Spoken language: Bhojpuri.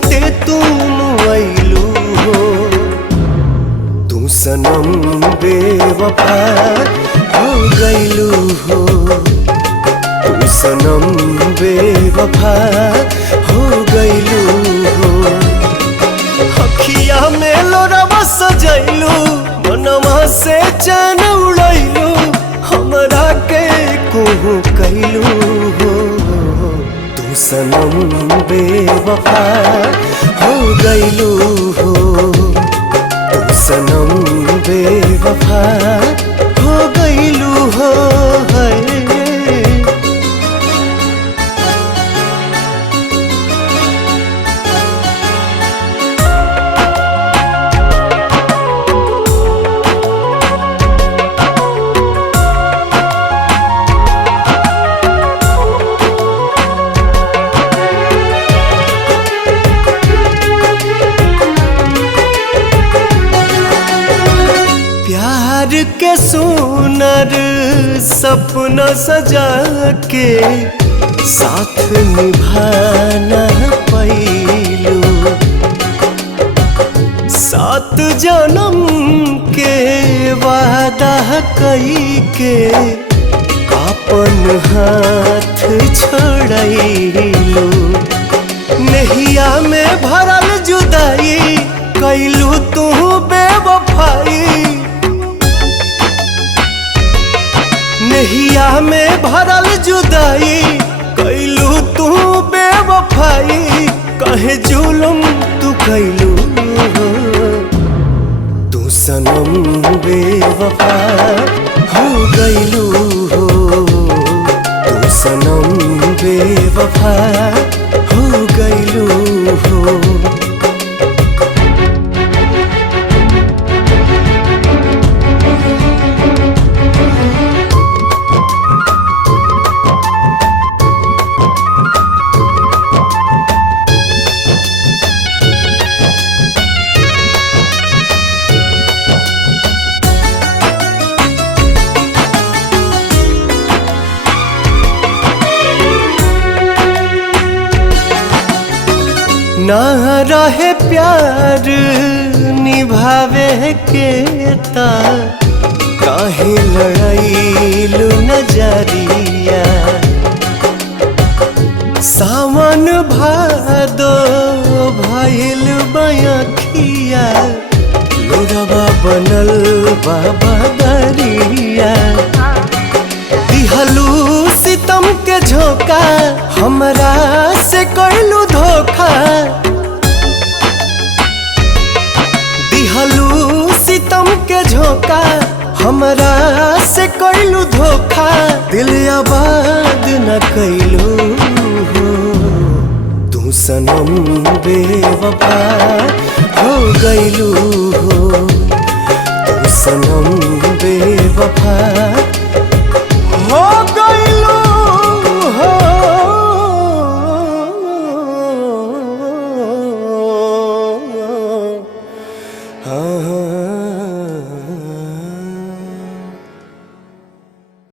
जियते तुम आइलू हो। तू सनम बेवफा हो गइलू हो। तू सनम बेवफा हो गइलू हो। अखिया में लोरवा सजैलू, मनवा से चैन उड़ैलू, हमरा के कोहू कैलू हो। तू सनम बेवफा हो गइलू हो। तू सनम बेवफा हो गइलू हो। प्यार के सुनर सपना सजा के साथ निभाना पैलू। 7 जन्म के वादा कई के अपन हाथ छोड़ैलू। नहिया में भरल जुदाई कैलू तू बेवफाई। नहिया में भरल जुदाई कैलू तू बेवफाई। कहे जुलुम तू कैलू हो। तू सनम बेवफा हो गइलू हो। तू सनम बेवफा हो गइलू हो। ना रहे प्यार निभावे के ता काहे लड़ाइलू नजरिया। सावन भादो भइल बयखिया, लोरवा बनल बाबा दरिया। दिहलू सितम के झोंका, हमरा से कैलू धोखा। दिहलू सितम के झोंका, हमरा से कैलू धोखा। दिल आबाद न कैलू हो। तू सनम बेवफा हो गइलू हो। तू सनम बेवफा